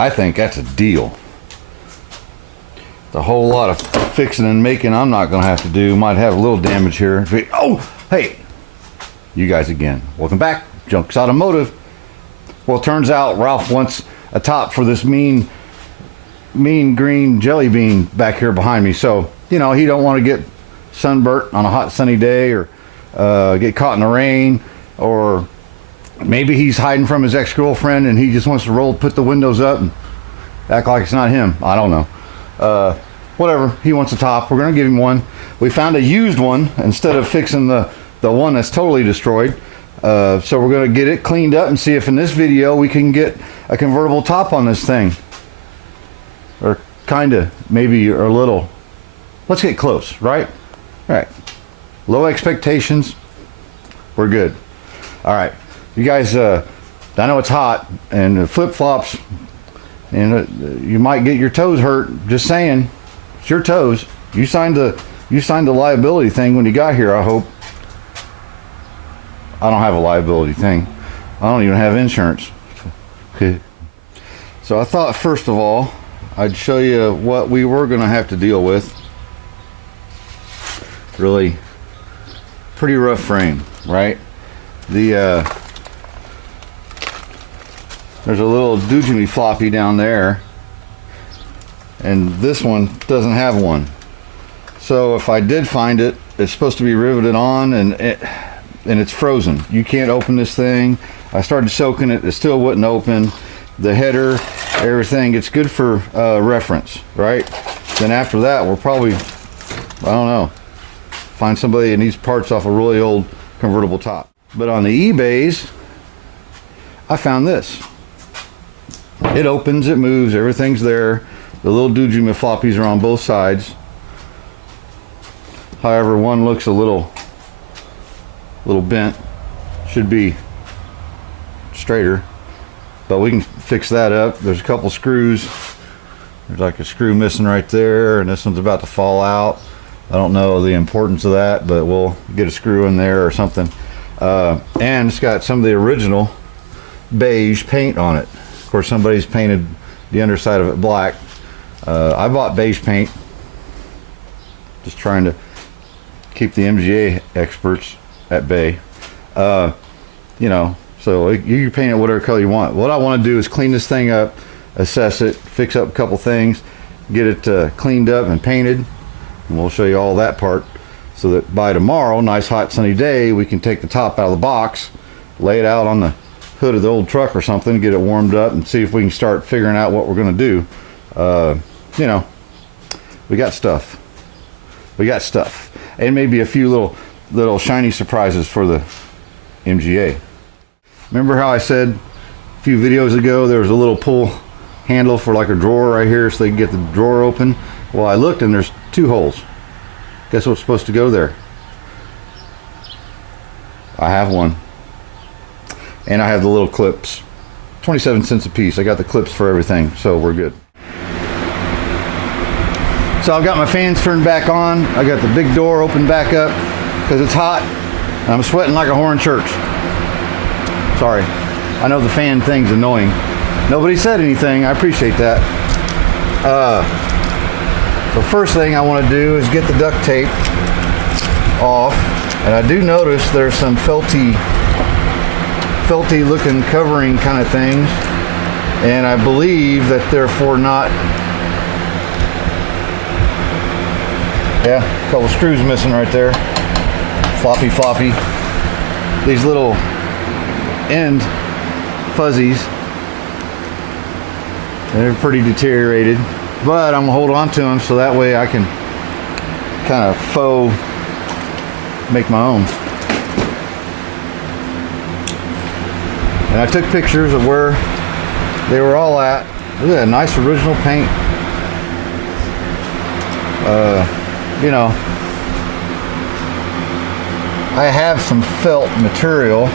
I think that's a deal. The whole lot of fixing and making I'm not going to have to do. Might have a little damage here. Oh, hey, you guys again. Welcome back, Junks Automotive. Well, it turns out Ralph wants a top for this mean green jelly bean back here behind me. So, you know, he don't want to get sunburnt on a hot sunny day, or get caught in the rain, or maybe he's hiding from his ex-girlfriend and he just wants to put the windows up and act like it's not him. I don't know. Whatever, he wants a top. We're gonna give him one. We found a used one instead of fixing the one that's totally destroyed. So we're gonna get it cleaned up and see if in this video we can get a convertible top on this thing, or kinda, maybe, or a little. Let's get close, right? All right, low expectations, we're good. All right, you guys, I know it's hot and flip-flops, and you might get your toes hurt. Just saying, it's your toes. You signed the liability thing when you got here. I hope. I don't have a liability thing. I don't even have insurance. Okay. So I thought first of all I'd show you what we were gonna have to deal with. Really pretty rough frame, right? There's a little doojimy floppy down there, and this one doesn't have one. So if I did find it, it's supposed to be riveted on, and it's frozen. You can't open this thing. I started soaking it, it still wouldn't open. The header, everything, it's good for reference, right? Then after that, we'll probably, I don't know, find somebody that needs parts off a really old convertible top. But on the eBays, I found this. It opens, it moves, everything's there. The little doojimy floppies are on both sides. However, one looks a little bent. Should be straighter, but we can fix that up. There's a couple screws. There's like a screw missing right there, and this one's about to fall out. I don't know the importance of that, but we'll get a screw in there or something. And it's got some of the original beige paint on it. Of course, somebody's painted the underside of it black. I bought beige paint, just trying to keep the MGA experts at bay. You know, so you can paint it whatever color you want. What I want to do is clean this thing up, assess it, fix up a couple things, get it cleaned up and painted, and we'll show you all that part, so that by tomorrow, nice hot sunny day, we can take the top out of the box, lay it out on the hood of the old truck or something, get it warmed up, and see if we can start figuring out what we're going to do. You know, we got stuff, and maybe a few little shiny surprises for the MGA. Remember how I said a few videos ago there was a little pull handle for like a drawer right here so they can get the drawer open? Well, I looked and there's 2 holes. Guess what's supposed to go there? I have one. And I have the little clips. 27 cents a piece. I got the clips for everything, so we're good. So I've got my fans turned back on. I got the big door open back up because it's hot and I'm sweating like a whore in church. Sorry. I know the fan thing's annoying. Nobody said anything. I appreciate that. So first thing I want to do is get the duct tape off. And I do notice there's some felty looking covering kind of things. And I believe that therefore not. Yeah, a couple screws missing right there. Floppy. These little end fuzzies. They're pretty deteriorated, but I'm gonna hold on to them so that way I can kind of faux make my own. And I took pictures of where they were all at. Look at that nice original paint. You know, I have some felt material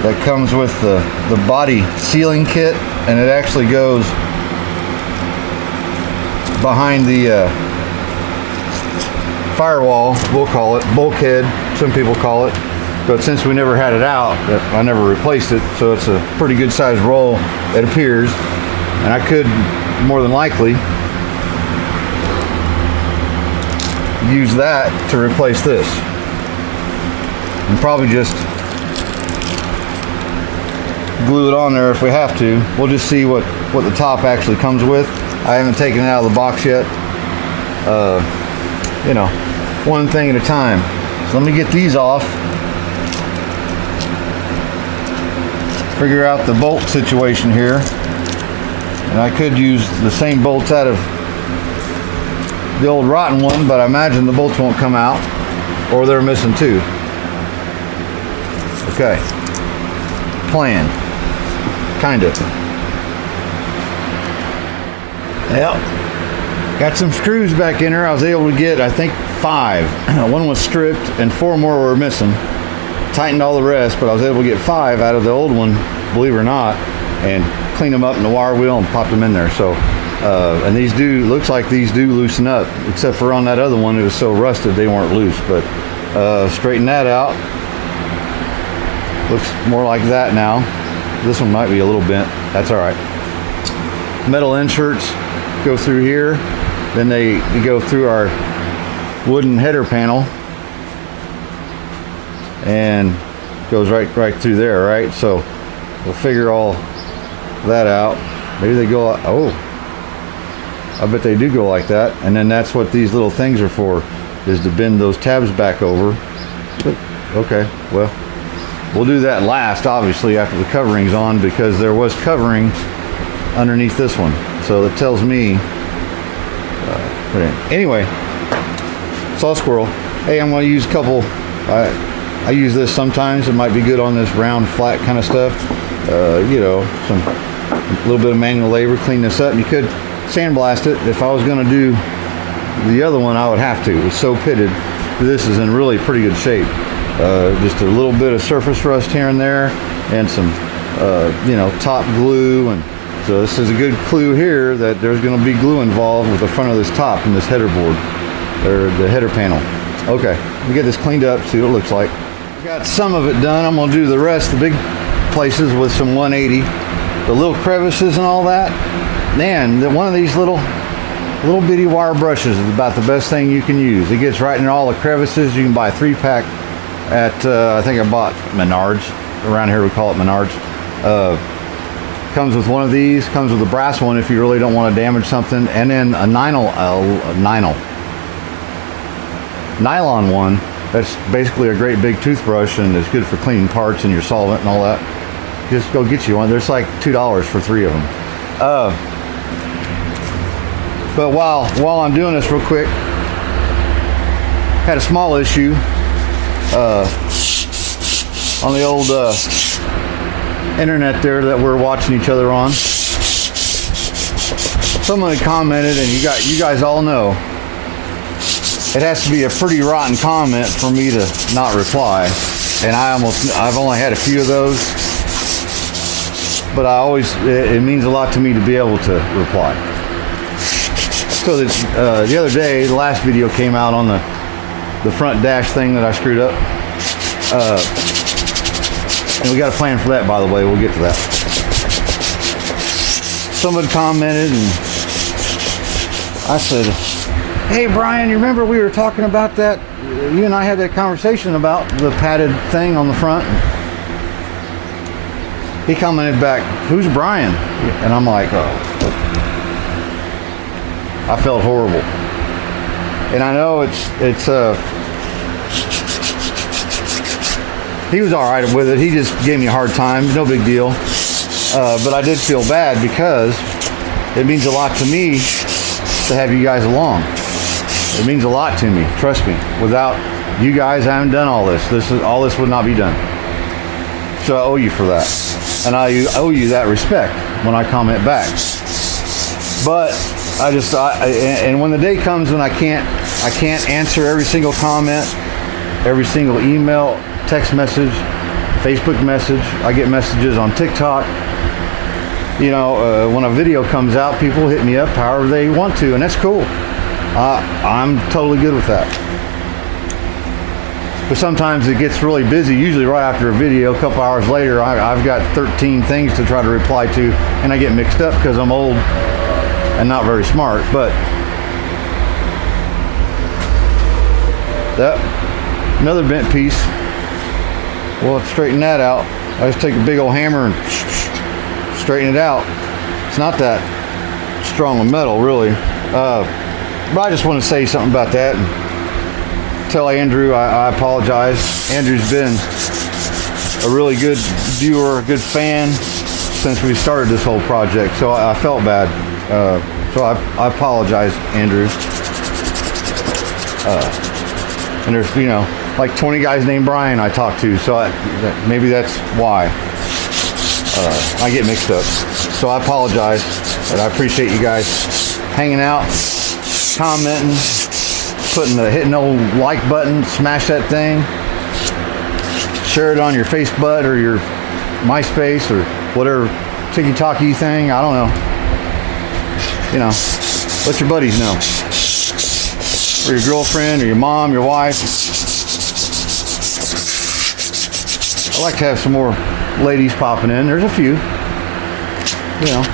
that comes with the body sealing kit, and it actually goes behind the firewall, we'll call it, bulkhead, some people call it. but since we never had it out, I never replaced it, so it's a pretty good sized roll, it appears, and I could more than likely use that to replace this, and probably just glue it on there if we have to. We'll just see what the top actually comes with. I haven't taken it out of the box yet. You know, one thing at a time. So let me get these off, figure out the bolt situation here, and I could use the same bolts out of the old rotten one, but I imagine the bolts won't come out, or they're missing two. Okay, plan, kind of. Yep, got some screws back in there. I was able to get, I think, 5. One was stripped and 4 more were missing. Tightened all the rest, but I was able to get 5 out of the old one, believe it or not, and clean them up in the wire wheel and pop them in there. So and these do, looks like these do loosen up, except for on that other one it was so rusted they weren't loose. But straighten that out. Looks more like that now. This one might be a little bent. That's all right. Metal inserts go through here, then they go through our wooden header panel and goes right through there, right? So we'll figure all that out. Maybe they go, oh, I bet they do go like that. And then that's what these little things are for, is to bend those tabs back over. Okay, well, we'll do that last, obviously, after the covering's on, because there was covering underneath this one. So that tells me, anyway, saw squirrel. Hey, I'm going to use a couple, I use this sometimes. It might be good on this round, flat kind of stuff. You know, a little bit of manual labor, clean this up. And you could sandblast it. If I was going to do the other one, I would have to. It's so pitted. This is in really pretty good shape. Just a little bit of surface rust here and there, and some, you know, top glue. And so this is a good clue here that there's going to be glue involved with the front of this top and this header board, or the header panel. Okay, we get this cleaned up, see what it looks like. Got some of it done. I'm going to do the rest, the big places, with some 180. The little crevices and all that. Man, one of these little bitty wire brushes is about the best thing you can use. It gets right in all the crevices. You can buy a 3-pack at, I think I bought Menards. Around here we call it Menards. Comes with one of these, comes with a brass one if you really don't want to damage something, and then a nylon one that's basically a great big toothbrush, and it's good for cleaning parts and your solvent and all that. Just go get you one. There's like $2 for 3 of them. But while I'm doing this real quick, had a small issue on the old internet there that we're watching each other on. Someone had commented, and you guys all know it has to be a pretty rotten comment for me to not reply, and I've only had a few of those, but it means a lot to me to be able to reply. So the other day, the last video came out on the front dash thing that I screwed up. And we got a plan for that, by the way. We'll get to that. Someone commented, and I said, hey, Brian, you remember we were talking about that? You and I had that conversation about the padded thing on the front. He commented back, who's Brian? And I'm like, oh. I felt horrible. And I know it's he was all right with it. He just gave me a hard time. No big deal. But I did feel bad because it means a lot to me to have you guys along. It means a lot to me. Trust me. Without you guys, I haven't done all this. All this would not be done. So I owe you for that. And I owe you that respect when I comment back. But and when the day comes when I can't answer every single comment, every single email, text message, Facebook message. I get messages on TikTok. You know, when a video comes out, people hit me up however they want to, and that's cool. I'm totally good with that. but sometimes it gets really busy, usually right after a video. A couple hours later, I've got 13 things to try to reply to, and I get mixed up because I'm old and not very smart. But that, another bent piece, we'll have to straighten that out. I just take a big old hammer and straighten it out. It's not that strong a metal, really. But I just want to say something about that and tell Andrew I apologize. Andrew's been a really good viewer, a good fan since we started this whole project, so I felt bad. So I apologize, Andrew. And there's, you know, like 20 guys named Brian I talk to, so maybe that's why I get mixed up. So I apologize, but I appreciate you guys hanging out, commenting, hitting the old like button, smash that thing, share it on your Facebook or your MySpace or whatever tiki-talkie thing. I don't know. You know, let your buddies know, or your girlfriend, or your mom, your wife. I like to have some more ladies popping in. There's a few. You know,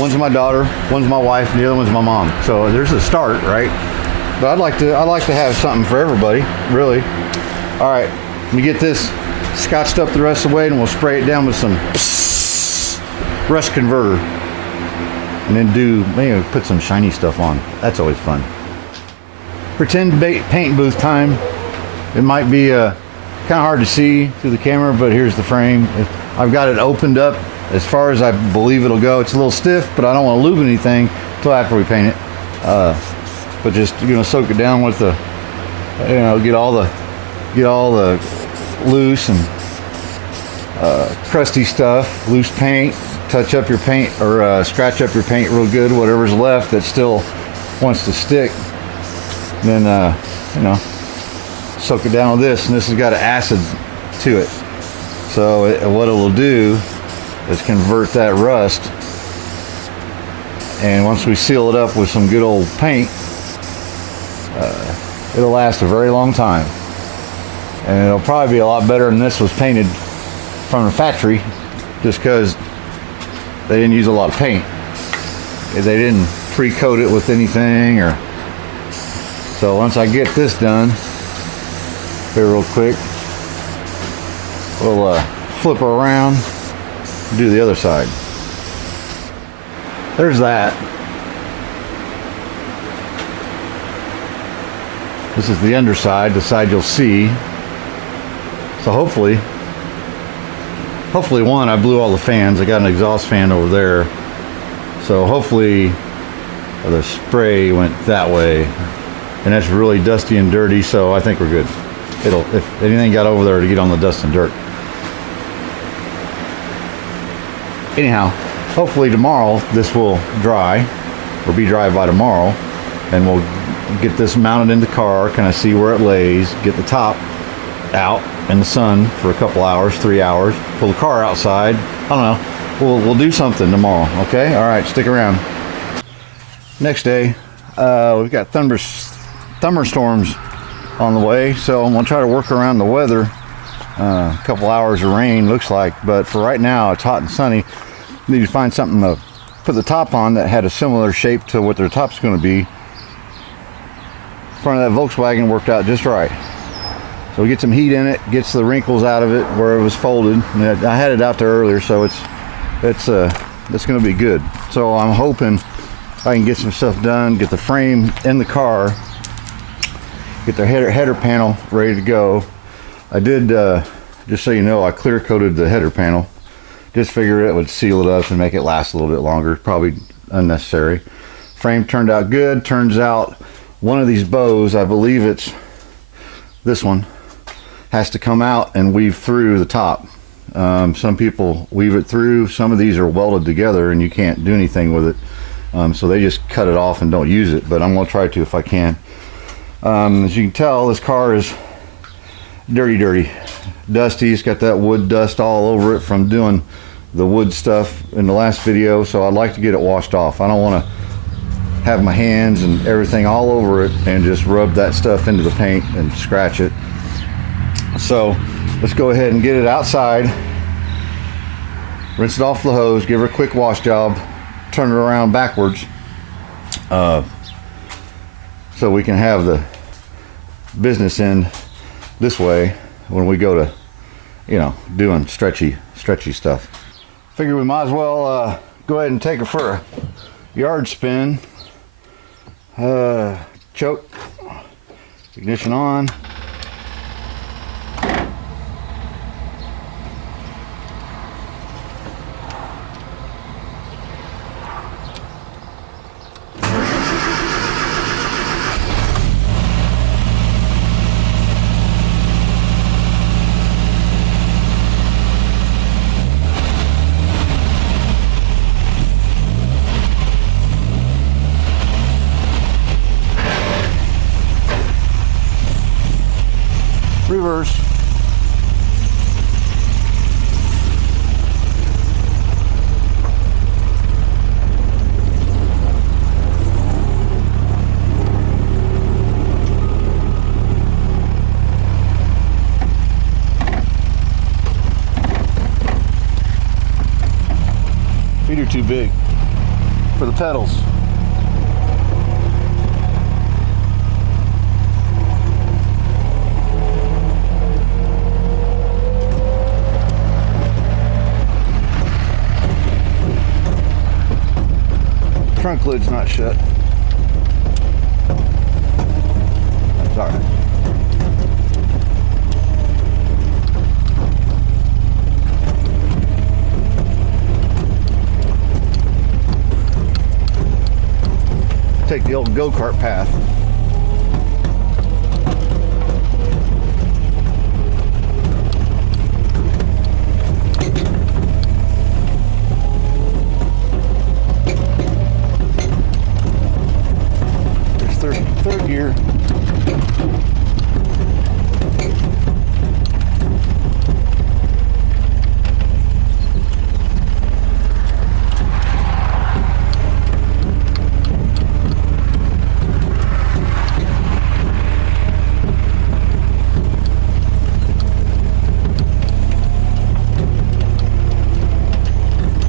one's my daughter, one's my wife, and the other one's my mom. So there's a start, right? But I'd like to have something for everybody, really. All right, let me get this scotched up the rest of the way, and we'll spray it down with some rust converter, and then maybe put some shiny stuff on. That's always fun. Pretend paint booth time. It might be kind of hard to see through the camera, but here's the frame. I've got it opened up as far as I believe it'll go. It's a little stiff, but I don't want to lube anything until after we paint it. But just, you know, soak it down with the, you know, get all the loose and crusty stuff, loose paint, touch up your paint, or scratch up your paint real good, whatever's left that still wants to stick. Then you know, soak it down with this, and this has got an acid to it, so what it will do is convert that rust, and once we seal it up with some good old paint, it'll last a very long time, and it'll probably be a lot better than this was painted from the factory, just because they didn't use a lot of paint. They didn't pre-coat it with anything, or so. Once I get this done here real quick, we'll flip her around and do the other side. There's that. This is the underside, the side you'll see. So hopefully one, I blew all the fans. I got an exhaust fan over there, so hopefully the spray went that way, and that's really dusty and dirty, so I think we're good. If anything got over there, to get on the dust and dirt. Anyhow, hopefully tomorrow this will dry, or be dry by tomorrow, and we'll get this mounted in the car, kind of see where it lays, get the top out in the sun for a couple hours, 3 hours, pull the car outside. I don't know, we'll do something tomorrow. Okay, all right, stick around. Next day, we've got thunderstorms on the way, so I'm gonna try to work around the weather. A couple hours of rain looks like, but for right now it's hot and sunny. Need to find something to put the top on that had a similar shape to what their top's going to be. Front of that Volkswagen worked out just right. So we get some heat in it, gets the wrinkles out of it where it was folded. And I had it out there earlier, so it's going to be good. So I'm hoping I can get some stuff done, get the frame in the car, get the header panel ready to go. I did, just so you know, I clear coated the header panel. Just figured it would seal it up and make it last a little bit longer. Probably unnecessary. Frame turned out good. Turns out one of these bows, I believe it's this one, has to come out and weave through the top. Some people weave it through. Some of these are welded together and you can't do anything with it. So they just cut it off and don't use it, but I'm gonna try to if I can. As you can tell, this car is dirty, dusty. It's got that wood dust all over it from doing the wood stuff in the last video, so I'd like to get it washed off. I don't want to have my hands and everything all over it and just rub that stuff into the paint and scratch it. So let's go ahead and get it outside, rinse it off the hose, give her a quick wash job, turn it around backwards, so we can have the business end this way when we go to, you know, doing stretchy stuff. Figure we might as well go ahead and take her for a yard spin. Choke, ignition on. Reverse. Feet are too big for the pedals. Trunk lid's not shut. That's all right. Take the old go-kart path. Third gear.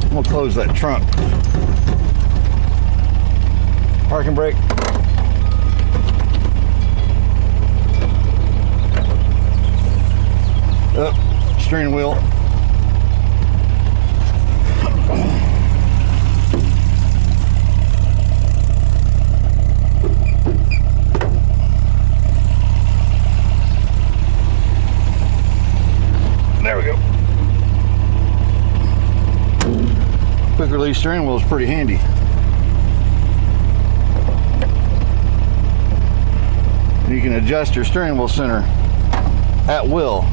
I'm gonna close that trunk. Parking brake. Up, steering wheel. There we go. Quick release steering wheel is pretty handy. And you can adjust your steering wheel center at will.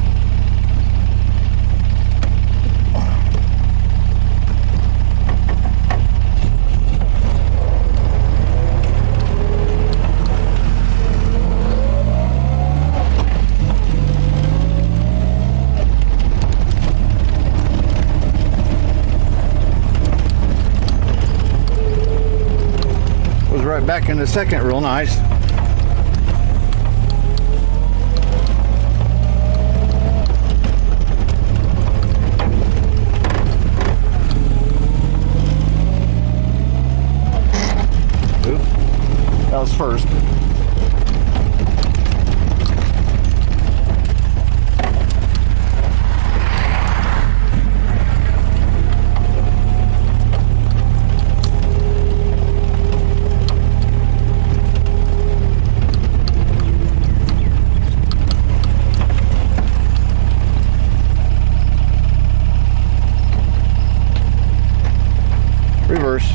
Right back in the second, real nice. Oops, that was first. Reverse.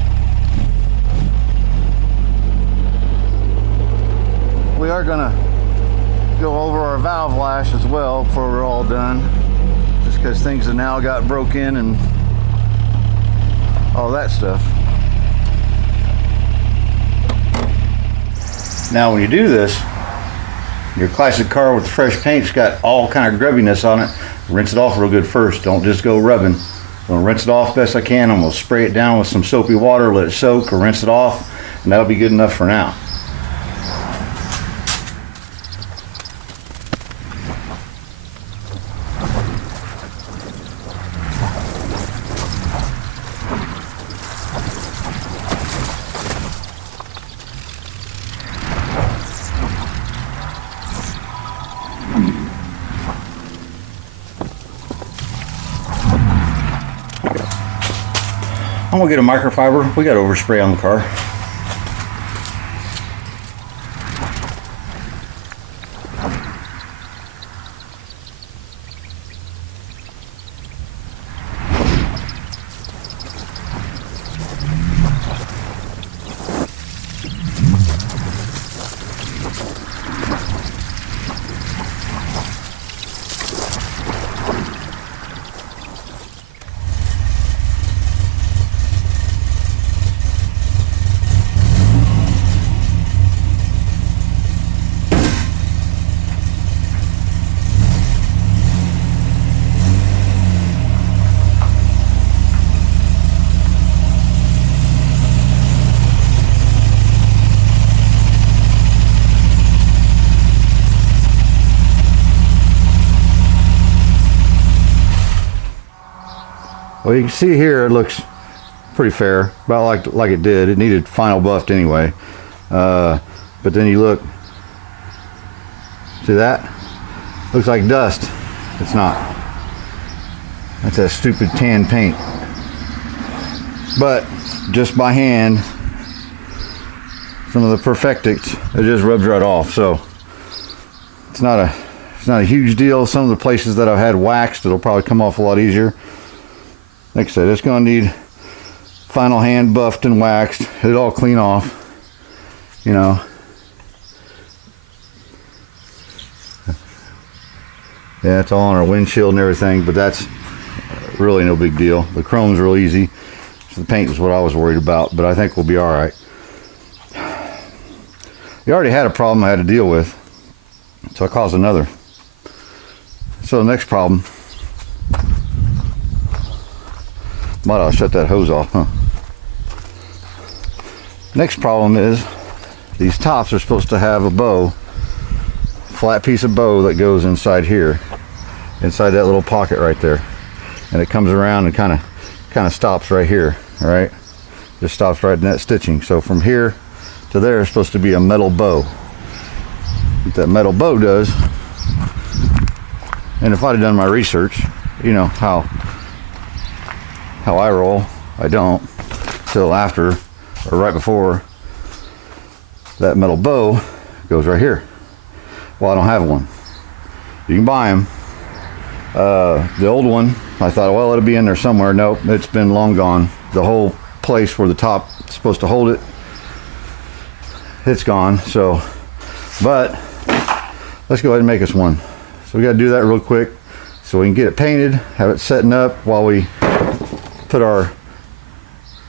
We are gonna go over our valve lash as well before we're all done, just because things have now got broke in and all that stuff. Now when you do this, your classic car with the fresh paint's got all kind of grubbiness on it. Rinse it off real good first. Don't just go rubbing. I'm going to rinse it off best I can. I'm going to spray it down with some soapy water, let it soak, or rinse it off, and that'll be good enough for now. I'm gonna get a microfiber. We got overspray on the car. Well, you can see here it looks pretty fair, about like it did. It needed final buffed anyway. But then you look, see that? Looks like dust. It's not. That's that stupid tan paint. But just by hand, some of the perfectics, it just rubs right off. So it's not a huge deal. Some of the places that I've had waxed, it'll probably come off a lot easier. Like I said, it's going to need final hand buffed and waxed. It'll all clean off, you know. Yeah, it's all on our windshield and everything, but that's really no big deal. The chrome's real easy. So the paint was what I was worried about, but I think we'll be all right. We already had a problem I had to deal with, so I caused another. So the next problem, might I'll shut that hose off, huh? Next problem is these tops are supposed to have a bow, flat piece of bow that goes inside here, inside that little pocket right there, and it comes around and kind of stops right here. All right, just stops right in that stitching. So from here to there is supposed to be a metal bow. What that metal bow does, and if I'd have done my research, you know how I roll, I don't till after or right before that metal bow goes right here. Well, I don't have one. You can buy them. The old one, I thought, well, it'll be in there somewhere. Nope, it's been long gone. The whole place where the top is supposed to hold it, it's gone. So, but let's go ahead and make us one. So we got to do that real quick so we can get it painted, have it setting up while we put our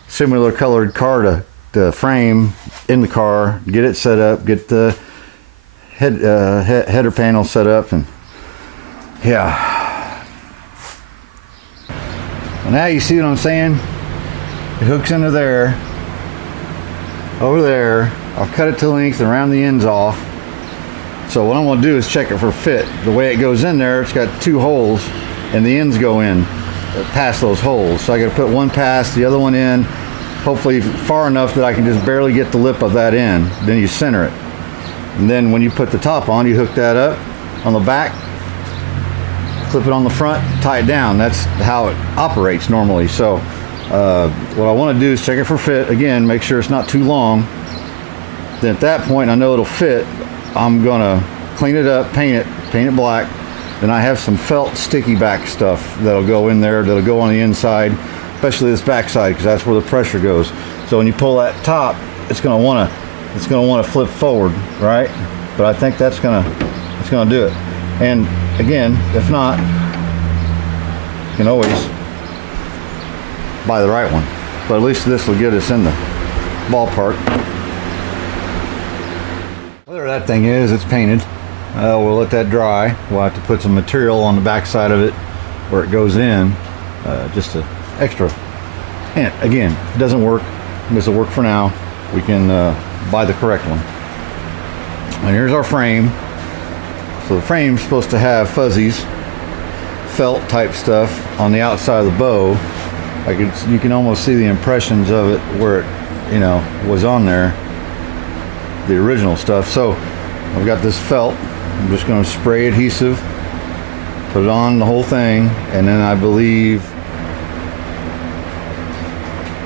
similar colored car to frame in the car, get it set up, get the header panel set up, and yeah. Well, now you see what I'm saying? It hooks into there, over there. I've cut it to length and round the ends off. So what I'm going to do is check it for fit. The way it goes in there, it's got two holes, and the ends go in past those holes. So I got to put one past, the other one in, hopefully far enough that I can just barely get the lip of that in. Then you center it. And then when you put the top on, you hook that up on the back, clip it on the front, tie it down. That's how it operates normally. So what I want to do is check it for fit. Again, make sure it's not too long. Then at that point, I know it'll fit. I'm gonna clean it up, paint it black. Then I have some felt sticky back stuff that'll go in there, that'll go on the inside, especially this back side, because that's where the pressure goes. So when you pull that top, it's gonna wanna flip forward, right? But I think it's gonna do it. And again, if not, you can always buy the right one. But at least this will get us in the ballpark. Whatever that thing is, it's painted. We'll let that dry. We'll have to put some material on the back side of it where it goes in, just an extra hint. Again, if it doesn't work, this will work for now. We can buy the correct one. And here's our frame. So the frame's supposed to have fuzzies, felt type stuff on the outside of the bow. You can almost see the impressions of it where it, was on there, the original stuff. So I've got this felt. I'm just going to spray adhesive, put it on the whole thing, and then I believe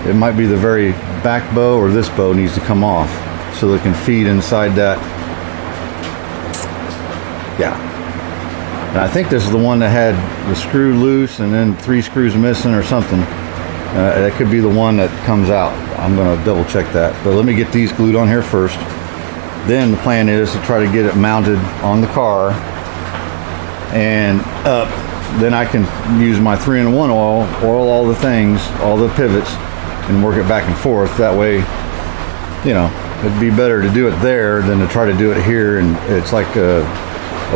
it might be the very back bow, or this bow needs to come off so they can feed inside that. Yeah. And I think this is the one that had the screw loose and then 3 screws missing or something. That could be the one that comes out. I'm going to double check that. But let me get these glued on here first. Then the plan is to try to get it mounted on the car and up. Then I can use my 3-in-1 oil all the things, all the pivots, and work it back and forth. That way, you know, it'd be better to do it there than to try to do it here, and it's like a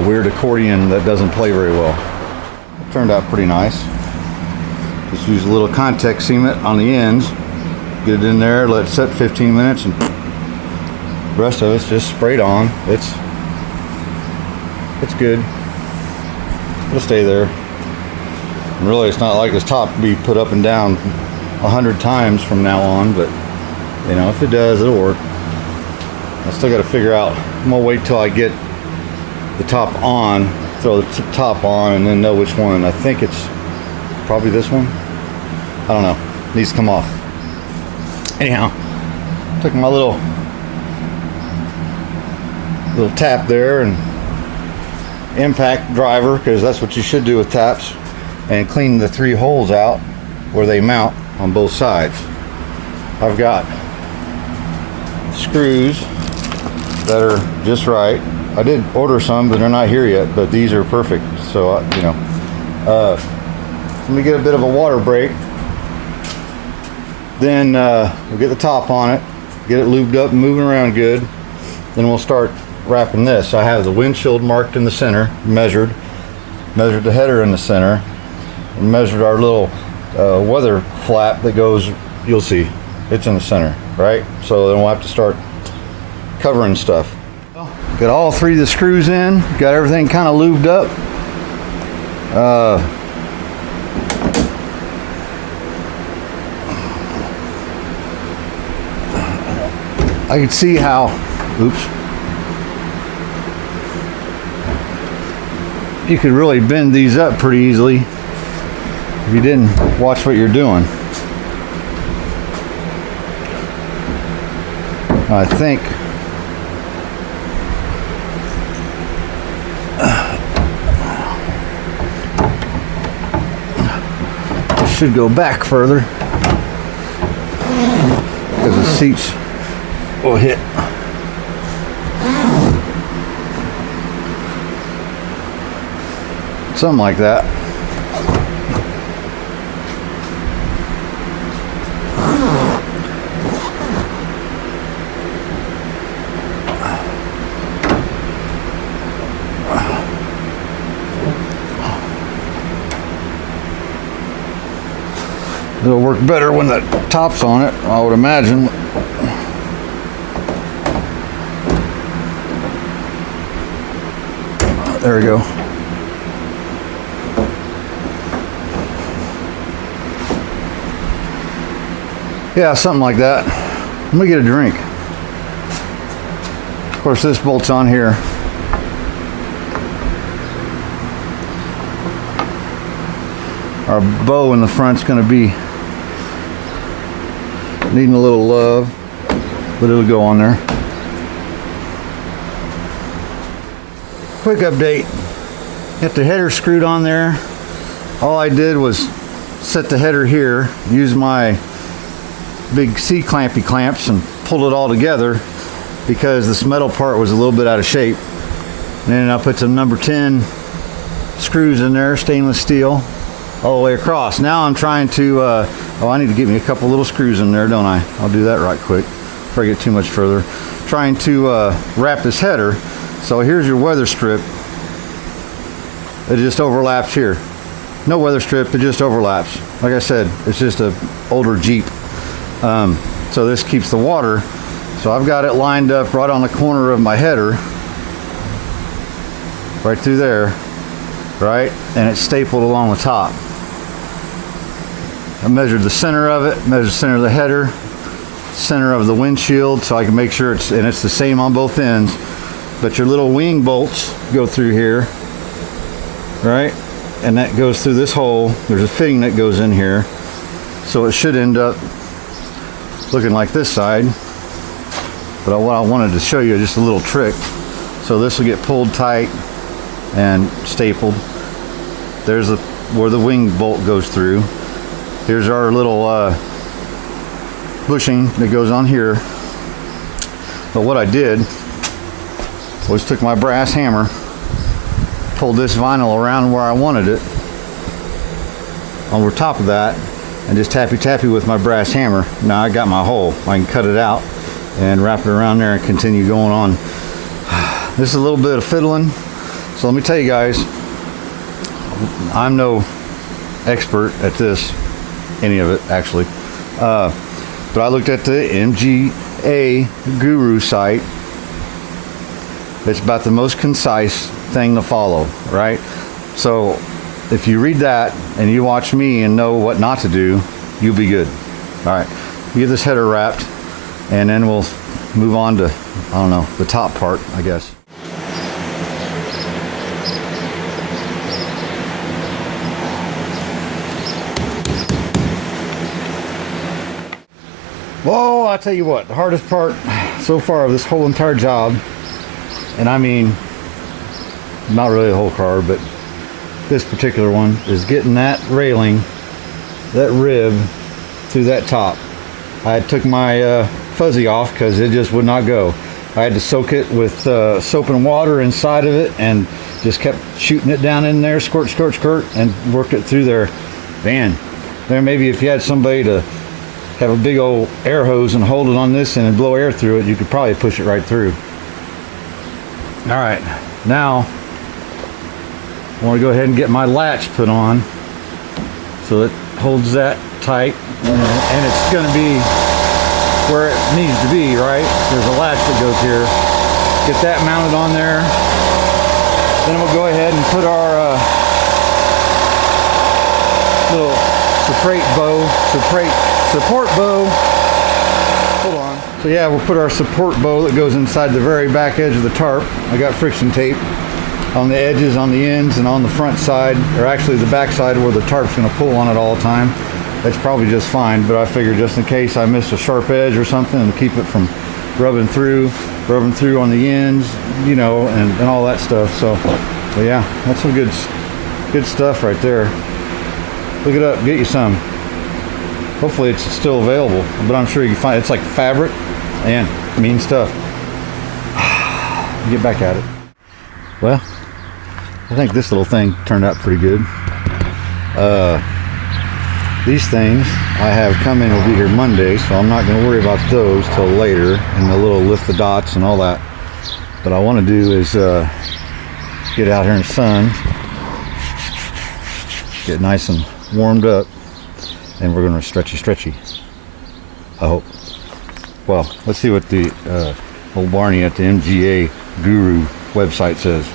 weird accordion that doesn't play very well. It turned out pretty nice. Just use a little contact cement on the ends, get it in there, let it set 15 minutes, and the rest of it's just sprayed on. It's good. It'll stay there. And really, it's not like this top be put up and down 100 times from now on, but you know, if it does, it'll work. I still got to figure out. I'm gonna wait till I get the top on, throw the top on, and then know which one. I think it's probably this one. I don't know. It needs to come off. Anyhow, took my little tap there and impact driver, because that's what you should do with taps, and clean the 3 holes out where they mount on both sides. I've got screws that are just right. I did order some, but they're not here yet, but these are perfect. So, you know, let me get a bit of a water break. Then we'll get the top on it, get it lubed up and moving around good. Then we'll start wrapping this. I have the windshield marked in the center, measured the header in the center, and measured our little weather flap that goes, you'll see, it's in the center, right? So then we'll have to start covering stuff. Got all 3 of the screws in, got everything kind of lubed up. I could see how, oops, you could really bend these up pretty easily if you didn't watch what you're doing. I think it should go back further because the seats will hit. Something like that. It'll work better when the top's on it, I would imagine. There we go. Yeah, something like that. Let me get a drink. Of course, this bolt's on here. Our bow in the front's going to be needing a little love, but it'll go on there. Quick update. Got the header screwed on there. All I did was set the header here, use my big C-clampy clamps and pulled it all together because this metal part was a little bit out of shape. And then I put some number 10 screws in there, stainless steel, all the way across. Now I'm trying to, oh, I need to get me a couple little screws in there, don't I? I'll do that right quick before I get too much further. Trying to wrap this header. So here's your weather strip. It just overlaps here. No weather strip, it just overlaps. Like I said, it's just an older Jeep. So this keeps the water. So I've got it lined up right on the corner of my header. Right through there. Right? And it's stapled along the top. I measured the center of it, measured the center of the header, center of the windshield, so I can make sure it's the same on both ends. But your little wing bolts go through here, right? And that goes through this hole. There's a fitting that goes in here. So it should end up looking like this side. But what I wanted to show you is just a little trick. So this will get pulled tight and stapled. There's where the wing bolt goes through. Here's our little bushing that goes on here. But what I did was took my brass hammer, pulled this vinyl around where I wanted it over top of that, and just tappy with my brass hammer. Now I got my hole. I can cut it out and wrap it around there and continue going on. This is a little bit of fiddling. So let me tell you guys, I'm no expert at this, any of it actually. But I looked at the MGA Guru site. It's about the most concise thing to follow, right? So if you read that and you watch me and know what not to do, you'll be good. All right, get this header wrapped and then we'll move on to, I don't know, the top part, I guess. Well, I'll tell you what, the hardest part so far of this whole entire job, and I mean, not really the whole car, but this particular one, is getting that railing, that rib, through that top. I took my fuzzy off because it just would not go. I had to soak it with soap and water inside of it and just kept shooting it down in there, squirt, and worked it through there. Man, there maybe if you had somebody to have a big old air hose and hold it on this and blow air through it, you could probably push it right through. All right, now I want to go ahead and get my latch put on so it holds that tight, and it's going to be where it needs to be, right? There's a latch that goes here. Get that mounted on there. Then we'll go ahead and put our little support bow. Hold on. So yeah, we'll put our support bow that goes inside the very back edge of the tarp. I got friction tape on the edges, on the ends, and on the front side, or actually the back side where the tarp's going to pull on it all the time. That's probably just fine, but I figured just in case I missed a sharp edge or something, to keep it from rubbing through on the ends, you know, and all that stuff. So, but yeah, that's some good stuff right there. Look it up, get you some. Hopefully it's still available, but I'm sure you can find it. It's like fabric and mean stuff. Get back at it. Well, I think this little thing turned out pretty good. These things I have coming will be here Monday, so I'm not going to worry about those till later, and the little lift the dots and all that. What I want to do is get out here in the sun, get nice and warmed up, and we're going to stretchy, I hope. Well, let's see what the old Barney at the MGA Guru website says.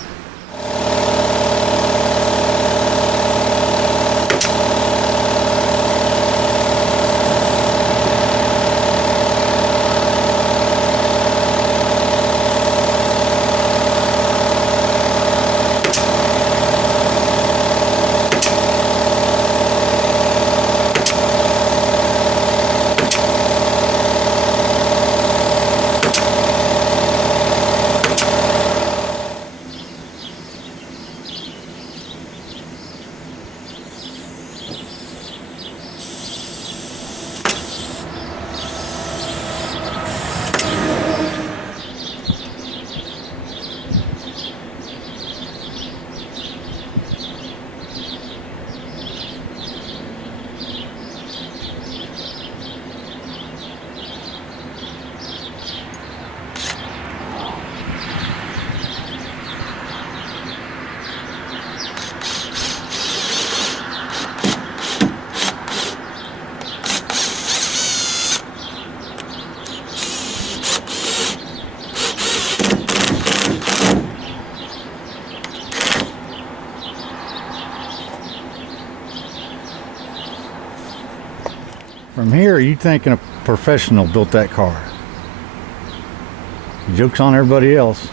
From here, you'd thinking a professional built that car. Joke's on everybody else.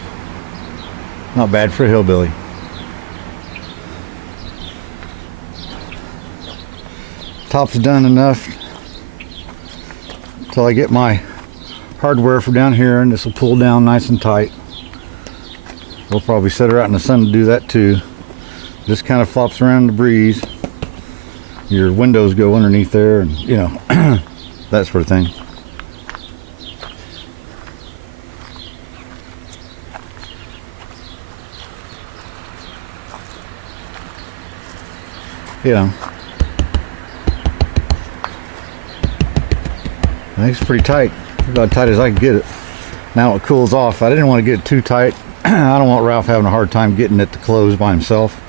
Not bad for a hillbilly. Top's done enough till I get my hardware from down here, and this will pull down nice and tight. We'll probably set her out in the sun to do that too. Just kind of flops around in the breeze. Your windows go underneath there, and you know, that sort of thing. You know, I think it's pretty tight, about tight as I can get it. Now it cools off. I didn't want to get it too tight. I don't want Ralph having a hard time getting it to close by himself.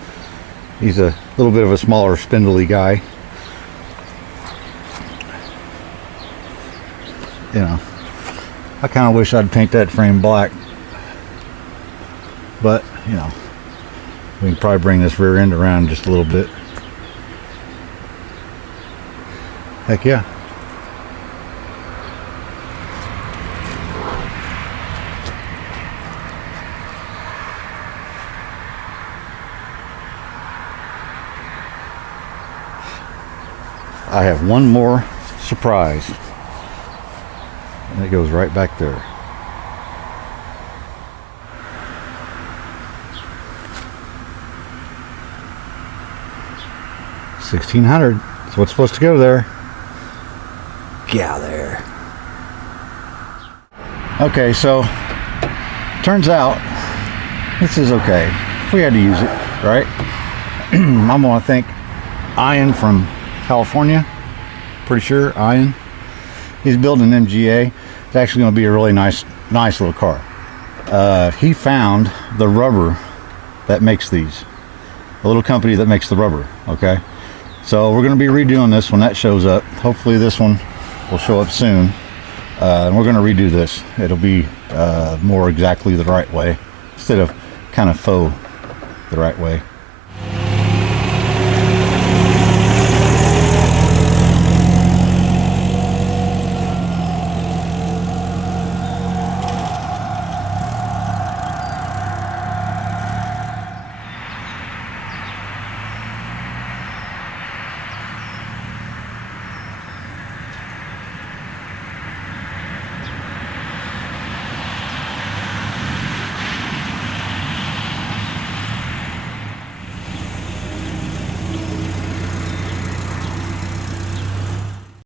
He's a little bit of a smaller, spindly guy. You know, I kind of wish I'd paint that frame black, but you know, we can probably bring this rear end around just a little bit. Heck yeah. I have one more surprise, and it goes right back there. $1,600. That's what's supposed to go there. Get out of there. Okay, so turns out this is okay. We had to use it, right? I'm gonna thank Ian from California. Pretty sure Ian. He's building an MGA. It's actually going to be a really nice little car. He found the rubber that makes these. A little company that makes the rubber. Okay, so we're going to be redoing this when that shows up. Hopefully this one will show up soon, and we're going to redo this. It'll be more exactly the right way instead of kind of faux the right way.